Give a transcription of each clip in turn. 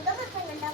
我都会配原装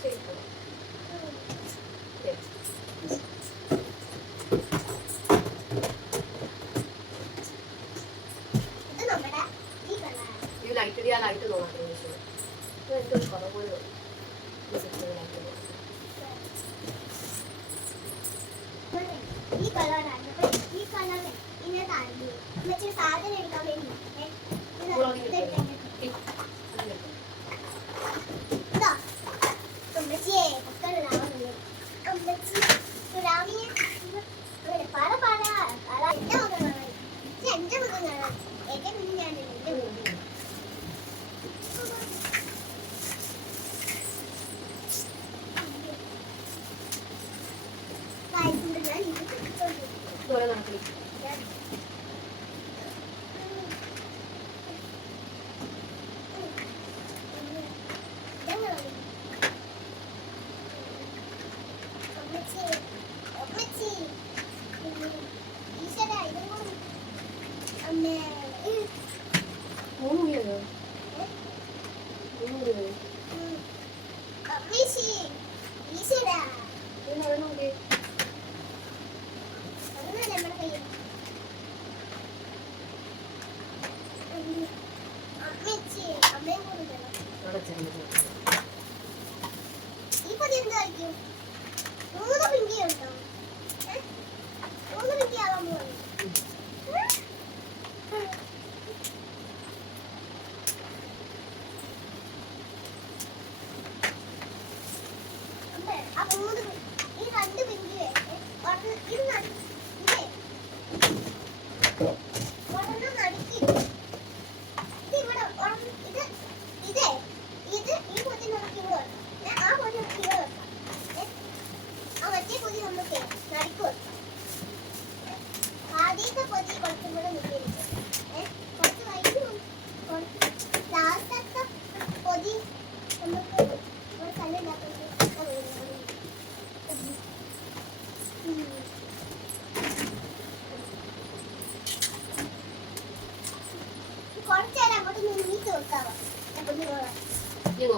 Stay മൂന്ന് മൂന്ന് ഇപ്പൊ എന്തായിരിക്കും മൂന്ന് പിങ്കിയുണ്ടോ മൂന്ന്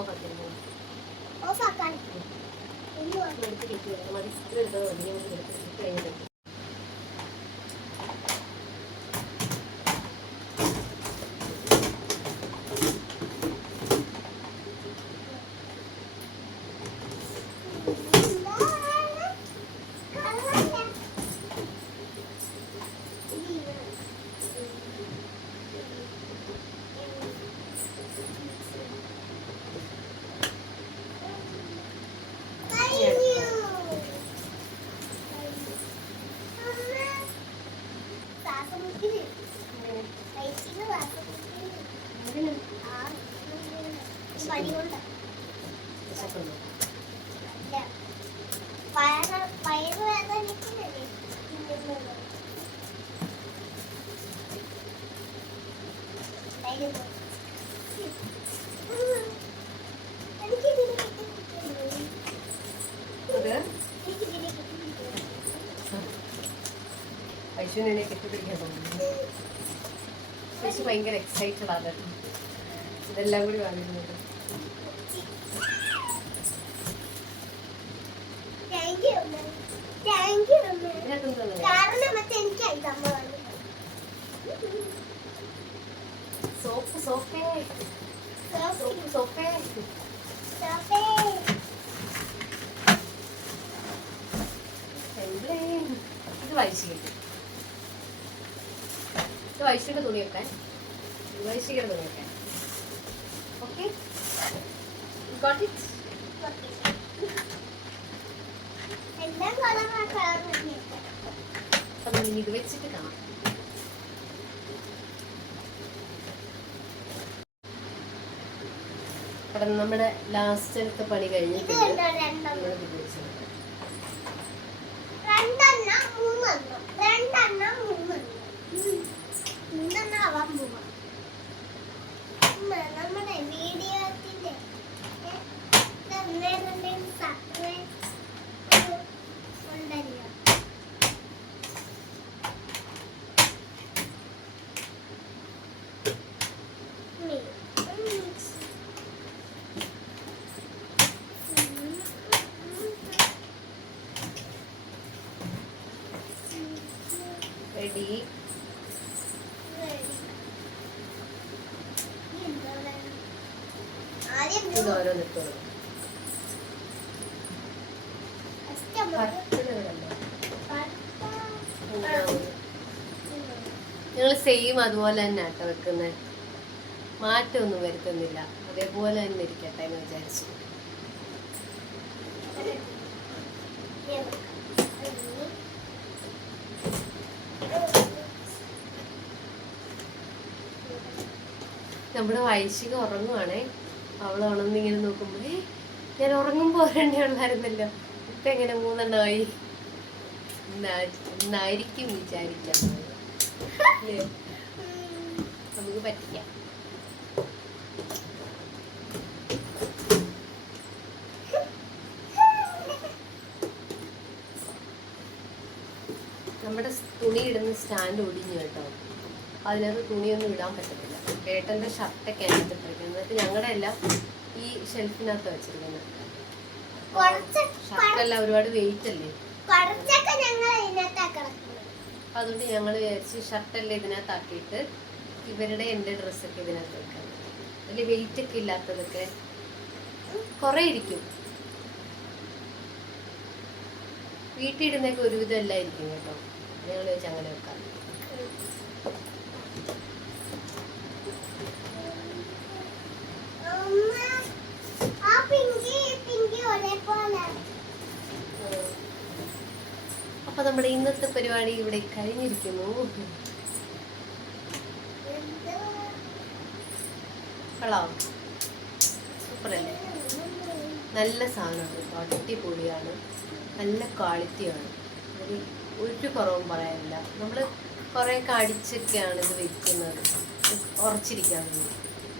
ഓഫാക്കാൻ. ഓഫാക്കാൻ. മതി അർജുനനെ കെട്ടിപ്പിടിക്കാൻ തോന്നുന്നു. ചേച്ചി ഭയങ്കര എക്സൈറ്റഡ് ആണ്. ഇതെല്ലാം കൂടി വാങ്ങിയിരുന്നത് ഇത് വായിച്ചു കിട്ടും വൈശിക തുണി വെക്കാൻ വൈശികയുടെ തുണി വെക്കാൻ ഓക്കെ ഗോട്ട് ഇറ്റ് അപ്പം ഇത് വെച്ചിട്ട് കാണാം. അപ്പം നമ്മുടെ ലാസ്റ്റ് പണി ഇത് കഴിഞ്ഞിട്ടുണ്ട്. ഇത് ഓരോന്നിട്ടോളൂ ഞങ്ങൾ സെയിം അതുപോലെ തന്നെ ആട്ടോ വെക്കുന്നത് മാറ്റമൊന്നും വരുത്തുന്നില്ല. അതേപോലെ തന്നെ ഇരിക്കട്ടെ എന്ന് വിചാരിച്ചു. നമ്മുടെ വൈശിക ഉറങ്ങുവാണേ. അവൾ ഉണർന്നിങ്ങനെ നോക്കുമ്പോൾ ഏ ഞാൻ ഉറങ്ങുമ്പോൾ ഒരെണ്ണ ഉള്ളായിരുന്നല്ലോ. ഇപ്പൊ എങ്ങനെ മൂന്നെണ്ണമായി? ഇന്നാ- ഇന്നായിരിക്കും വിചാരിക്കാം നമുക്ക് പറ്റിക്കാം. നമ്മുടെ തുണി ഇടുന്ന സ്റ്റാൻഡ് ഒടിഞ്ഞു കേട്ടോ. അതിനകത്ത് തുണിയൊന്നും ഇടാൻ പറ്റത്തില്ല. ഏട്ടന്റെ ഷർട്ടൊക്കെ അതിനകത്ത് ഇട്ടിരിക്കുന്നത് എന്നിട്ട് ഞങ്ങളുടെ എല്ലാം ഈ ഷെൽഫിനകത്ത് വെച്ചിരിക്കുന്നത്. ഷർട്ടെല്ലാം ഒരുപാട് വെയിറ്റ് അല്ലേ? ഇതിനകത്താ അതുകൊണ്ട് ഞങ്ങൾ വിചാരിച്ച് ഷർട്ടെല്ലാം ഇതിനകത്താക്കിയിട്ട് ഇവരുടെ എന്റെ ഡ്രസ്സൊക്കെ ഇതിനകത്ത് വെക്കാം. അല്ലെ വെയിറ്റ് ഒക്കെ ഇല്ലാത്തതൊക്കെ കുറേ ഇരിക്കും വീട്ടിൽ ഇടുന്നൊക്കെ ഒരുവിധം എല്ലാം ഇരിക്കും കേട്ടോ. ഞങ്ങൾ വെച്ച് അങ്ങനെ വെക്കാം. ഇന്നത്തെ പരിപാടി ഇവിടെ കഴിഞ്ഞിരിക്കുന്നു. അല്ലേ നല്ല സാധനമാണ് അടിപൊളിയാണ്. നല്ല ക്വാളിറ്റിയാണ്. ഒരു ഒരു കുറവും പറയാനില്ല. നമ്മൾ കുറേയൊക്കെ അടിച്ചൊക്കെയാണ് ഇത് വിൽക്കുന്നത് ഉറച്ചിരിക്കാൻ വേണ്ടി.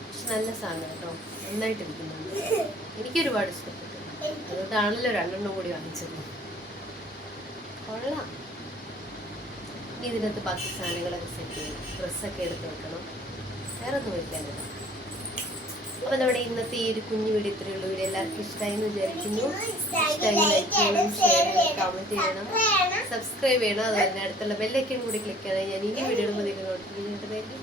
പക്ഷെ നല്ല സാധനം കേട്ടോ. നന്നായിട്ട് വിൽക്കുന്നുണ്ട് എനിക്കൊരുപാട് ഇഷ്ടപ്പെട്ടു. അതുകൊണ്ടാണല്ലോ രണ്ടെണ്ണം കൂടി വാങ്ങിച്ചത്. കൊള്ളാം. ഇതിനകത്ത് ബാക്കി സാധനങ്ങളൊക്കെ സെറ്റ് ചെയ്യണം ഡ്രസ്സൊക്കെ എടുത്ത് വെക്കണം. വേറെ ഒന്നും വെക്കാനില്ല. അപ്പൊ നമ്മുടെ ഇന്നത്തെ ഈ ഒരു കുഞ്ഞു വീട് ഇത്രയേ ഉള്ളൂ. വീട് എല്ലാവർക്കും ഇഷ്ടമായി എന്ന് വിചാരിക്കുന്നു. ഇഷ്ടമായി ലൈക്ക് ചെയ്യണം ഷെയർ ചെയ്യണം കമന്റ് ചെയ്യണം. സബ്സ്ക്രൈബ് ചെയ്യണം. അതുപോലെ അടുത്തുള്ള ബെല്ലൈക്കൺ കൂടി ക്ലിക്ക് ചെയ്യണം ഞാൻ ഇനി വീഡിയോ ഇടുമ്പോൾ നിങ്ങൾ നോട്ടിഫിക്കേഷൻ